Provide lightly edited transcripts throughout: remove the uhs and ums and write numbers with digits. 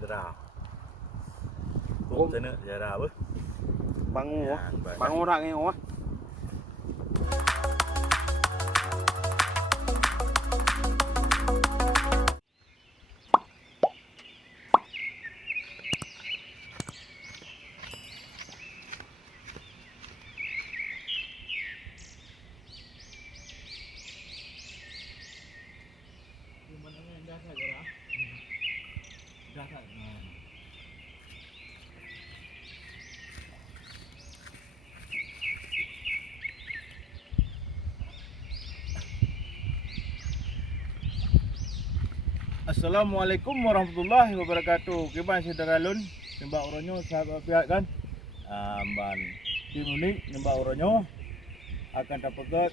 Jadra. Kum sana Jadra apa? Bang orang ni oh. Assalamualaikum warahmatullahi wabarakatuh. Kiban Sidaralun, Mbak Oronyo sahabat pihak kan. Ban tim unik Mbak Oronyo akan dapat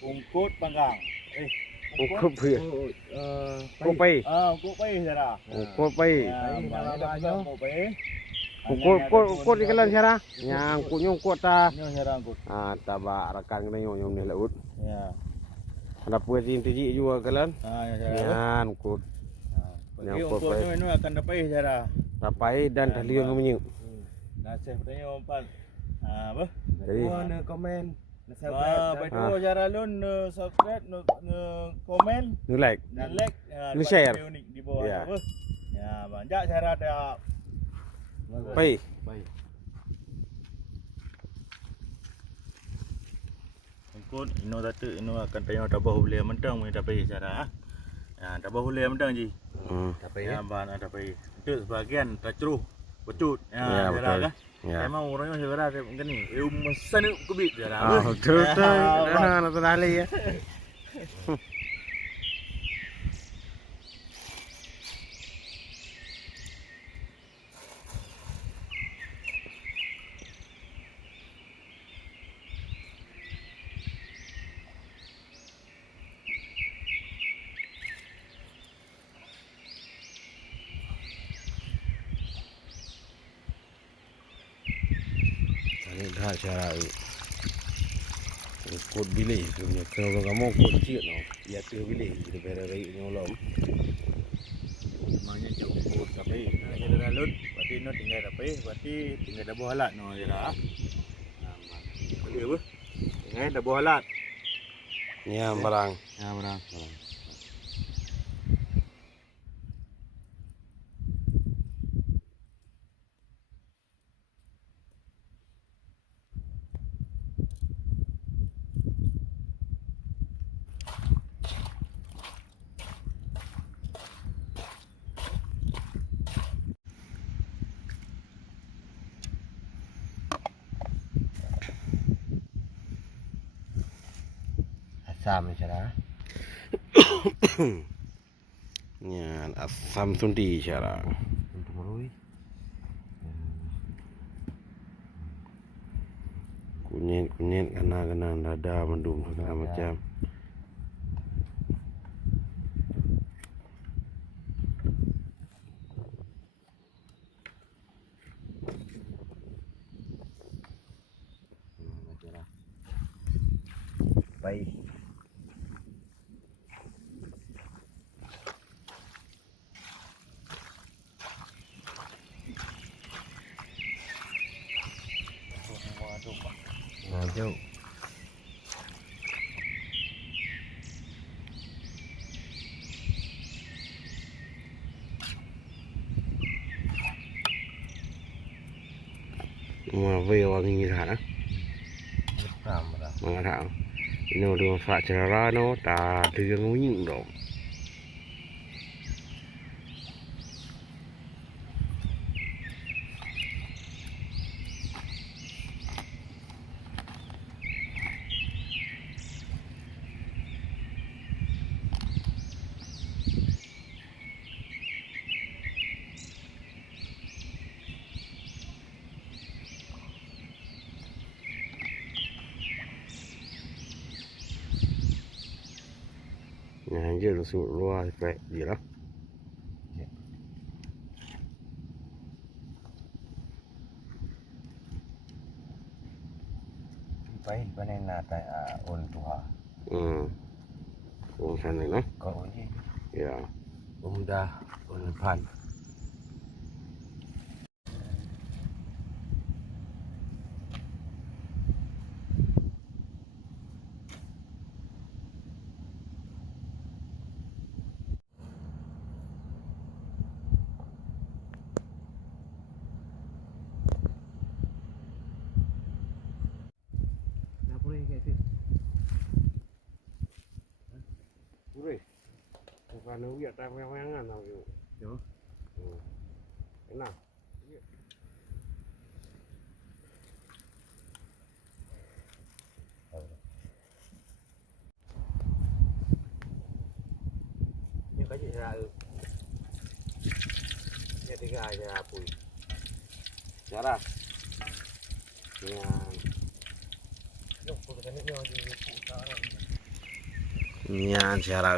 ungkut panggang. Ungkut pai. Ungkut pai Jara. Ungkut pai. Ungkut pai. Ungkut di kalan Syara. Yang ungkut ta. Nyo Jara ungkut. Tabak rekan kena nyong ni laut. Ya. Ada puas inti juga kalan. Ya Jara. Yan ungkut. Ungkutnya ini akan dapat Jara. Tapai dan talian menyu. Nasib tanya umpan. Apa? Jadi komen. Betul Jara lun subscribe, komen, like. dan like, Share. Unik di bawah. Ya. Ya, banyak cara ada. Pai. Ungkut ino tatu ino akan tanya tabah boleh mentang mun dapat cara. Ya, tabah boleh mentang ji. Tapi Ya, ban ada pai. Itu sebagian terceruh. Becut. Ya, Jara betul. kan. Ya. Emang orangnya Jara mungkin ni. Mesan kubit Jara. Betul. Nah, tali ya. Ini dah cara kod bilik tu punya. Kalau kamu kod cik no, ya tu bilik kita berai nyolom. Maknanya jauh ungkut tapi Jara lun. Berarti ino tinggal dapat. Berarti tinggal dah halat no Jara. Boleh apa? Tinggal dah halat. Ni barang. Ya, barang. Asam Jara. Yan asam sundi cara. Untuk merui. Kunyit kena dada mendung segala macam. Baik. Maju. Mà về vào như thế nào? Ram. Mà thảo. Nó được phá ra nó ta đưa nó những độ. Giờ nó sụt loa vậy gì đó. Baik, panen nata on tuha. Uang sana no. Kau ni. Ya. Umdah พันนะพูดยังไงสิพูดเลยการนึกอยากแต่งแม่งงานเราอยู่เดี๋ยวเห็นหน้านี่ก็จะraนี่ที่cáiจะปุ๋ยจะra nhà lúc tôi cái nước nhau thì phụ ta nhà sẽ ra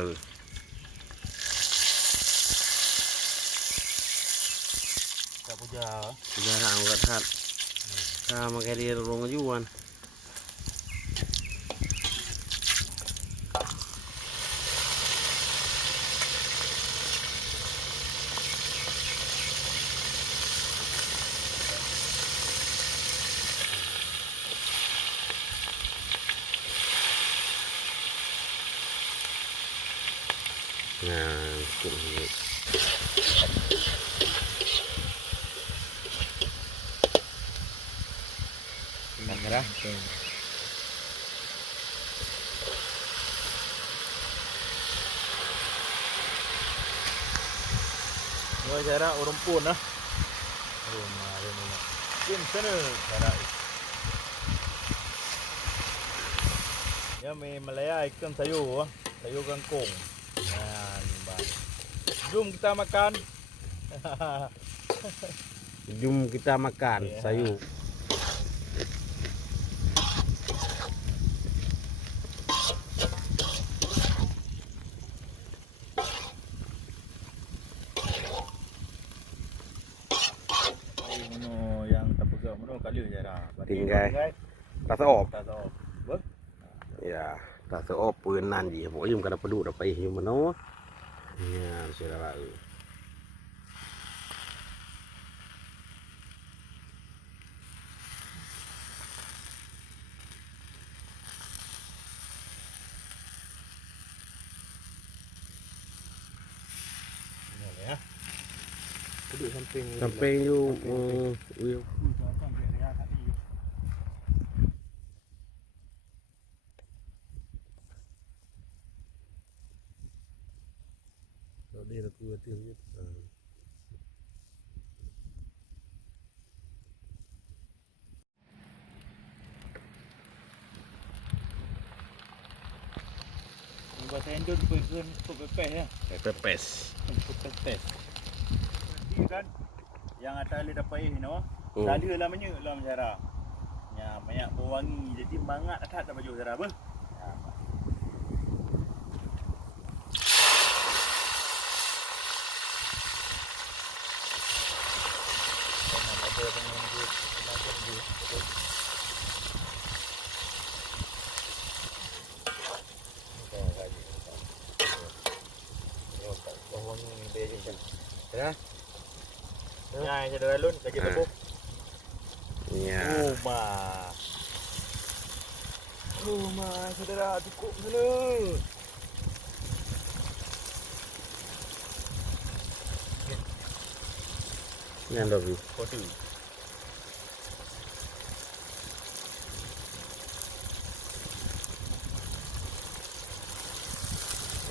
Puja angkat hat. Sama kayak di rumah Juan. Nah, itu. Merah. Ngồi cara orang pun lah. Rumah mana? Kim sana cara. Ya Malaya ikan sayur, sayur kangkung. Nah, bang. Jom kita makan. Jom kita makan sayur. Tinggal tak seop. Ya, tak seop pun nanti. Pokoknya jom kada perlu dapat yang mana. Ya, saudara. Samping you Will. Đây là cua tiêu nhất. Buat tendon pun pepes ya. Pepes. Pepes. Nanti kan yang atas le dapat no. Tadi lah banyak lah cara. Ya banyak berwangi jadi bangat atas tak baju cara apa? Ya. Nhai cho đỡ luôn, cái gì bốc. Ya. Uma, saudara cukup sana. Ni anda bi. Kotu.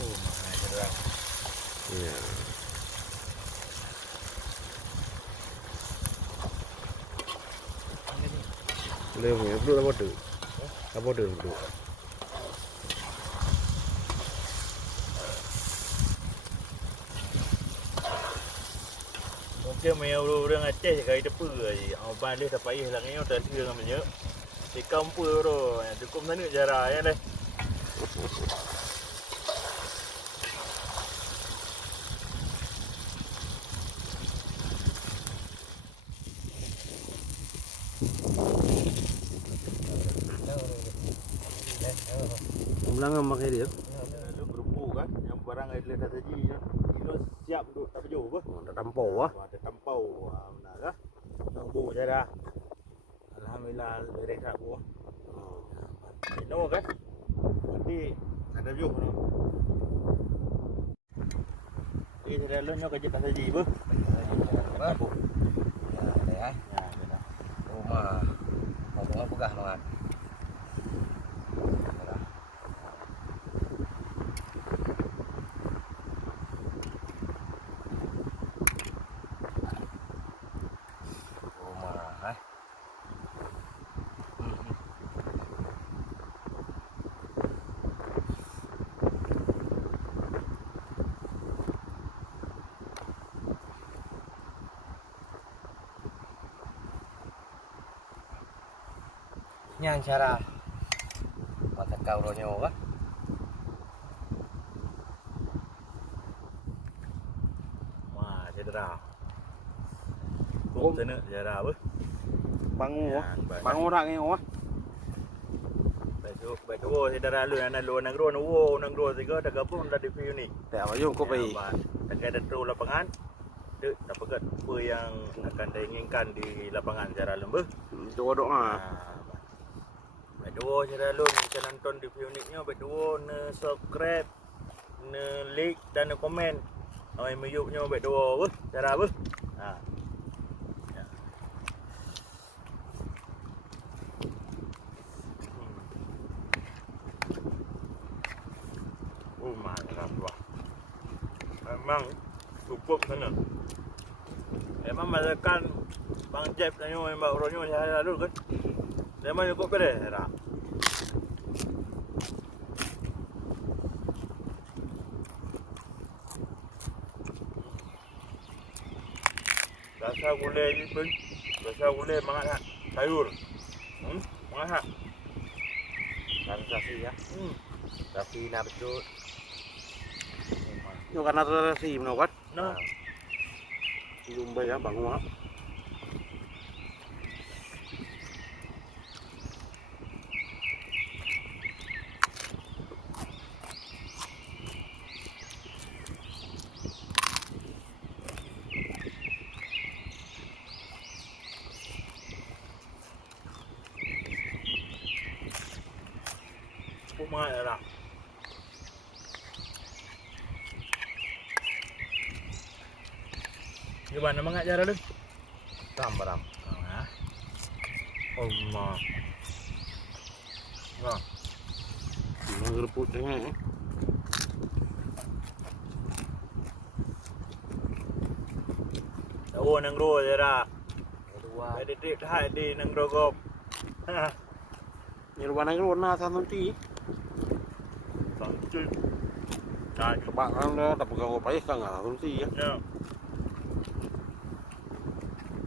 Uma, saudara. Ya. Lebih dulu apa tu? Apa tu dulu? Okey, mày orang Aceh kali depa je. Abang dia tak payah lah ngau tak dia dengan banyak. Di kampung tu, cukup sana cara ya leh. Ulang pakai dia. Lu kerupuk kan, yang barang ada kata ji, kilos siap untuk tak baju apa? Oh, dah tampau ah. Ada tampau, benar lah. Nunggu je dah. Alhamdulillah dari tak buah. Ini kan? Nanti ada view mana? Ini sudah lalu kerja tak saji apa? Apa? Ya, ya. Rumah. Mau pegah banget. Yang cara mata kau ronyo kah? Wah, cedera. Kok sana cedera apa? Bangun ah. Bangun orang ni ah. Betul, cedera lu yang lu nang gro tiga dah gabung dah di view ni. Tak apa kau pergi. Tak ada tu lapangan. Dia dapat apa yang akan diinginkan di lapangan secara lembut. Doa. Betul cara lu kita nonton di view ni betul ne subscribe, ne like dan ne komen. Oi meyupnya betul cara apa? Ha. Ya. Mantap wah. Memang cukup sana. Memang masakan Bang Jeff tanya Mbak Ronyo saya lalu kan. Memang cukup ke dah. Rasa gulai ni pun, rasa gulai mangat sayur. Mangat. Dan sapi ya. Sapi nak betul. Yo kan ada si menawat. Nah, Jumpa ya bangun ah. pun mangat dah. Gimana mangat cara lu? Ram. Ha. Allah. Wah, Ngereput dengan. tahu nang ro je dah. Kedua. Ada trip hai di nang ro gop. Ha. Nyerwan ang rona sa nanti. Sangcul. Nah, Kebak ang dah tak pegang apa kan ah nanti ya. ya.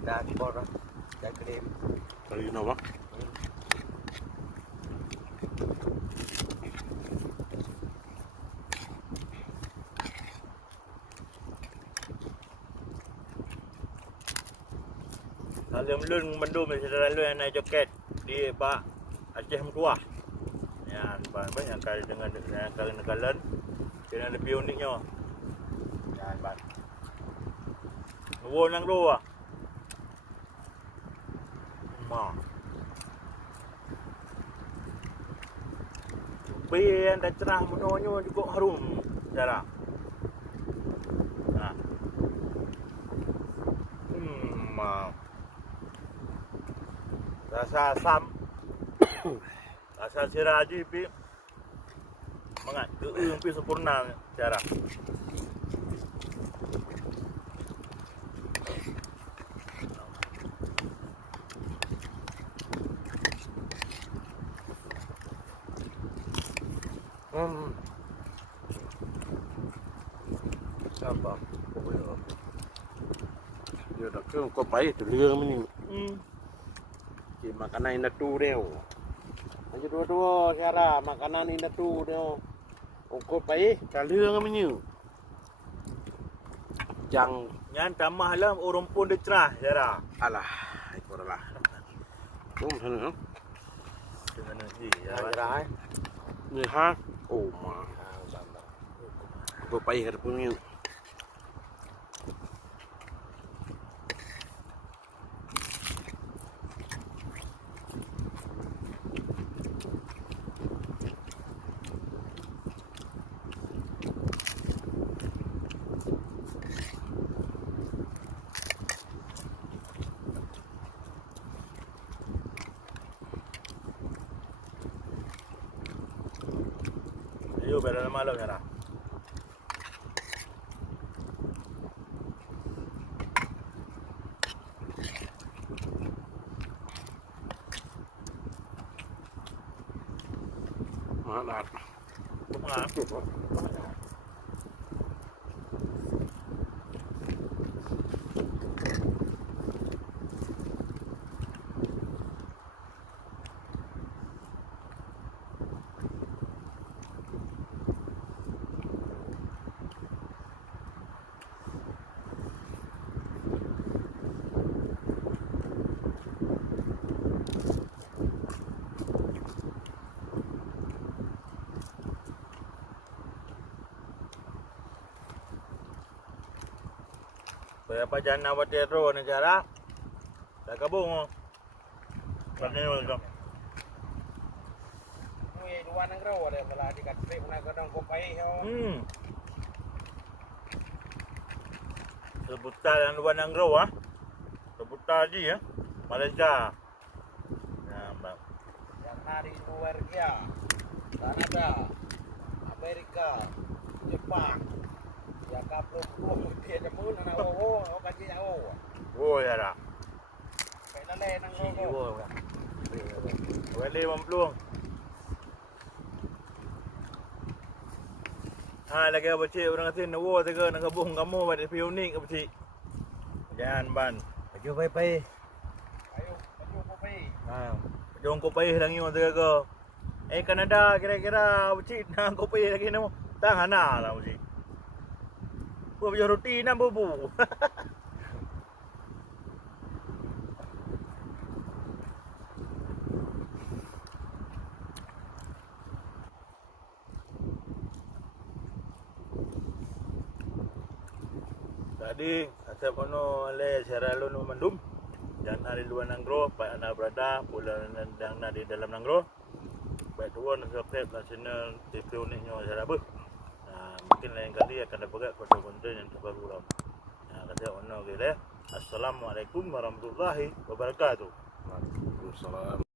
Dah kor. Dah krim. Kali nama. Salam lun bandum saudara lu yang naik joket di Bak Aceh Mutuah. Ya, banyak kali dengan kali nekalan. Kena lebih uniknya. Ya, ban. Wo nang ro ah. Ma. Yang dah cerah menonyo juga harum cara. Nah. Ma. Rasa asam. Rasa siraji pi. Mangat keung pi sempurna cara. Apa? Dia dah kau pai tu liang ni. Hmm. Ki makanan indah tu deo. Aja dua-dua cara makanan indah tu deo. Kau pai kaliang ni. Jang Ngan tamah lah orang pun dia cerah cara. alah ikor lah. Sana. Dengan nasi Dah ya. gerai. Ni ha. Oh ma. Kau pai har punya. malam-malam ya lah. Malat. Kumang. Berapa jana buat tero ni cara? Dah kabung oh. Patni mo dong. Ui, luar nang raw ada pala di kat trip na kadang ko pai ho. Sebutan yang luar nang raw ah. Sebutan di ya. Malaysia. Nah, bang. Yang dari luar dia. Kanada, Amerika, Jepang. Ya kaplo ko dia jamun na wo o kaji ao. Oh ya dah. Kai na le nang raw. Wali mampluang. Ha lagi apa cik orang kata nak wo tega nak kabung kamu pada pionik apa cik. Jangan ban. Baju pai-pai. Ayo, baju ko pai. Ha. Jom kopi lagi orang tega ke. Kanada kira-kira apa cik nak kopi lagi nama. Tangan lah apa cik. Buat roti nak bubu. Tadi asal kono le seralun mandum dan hari luar nanggro pak anak berada pulang dan di dalam nanggro baik tuan subscribe dan channel TV uniknya saya ber. Mungkin lain kali akan dapat konten-konten yang terbaru lah. Kata ono gitu. Assalamualaikum warahmatullahi wabarakatuh. Waalaikumsalam.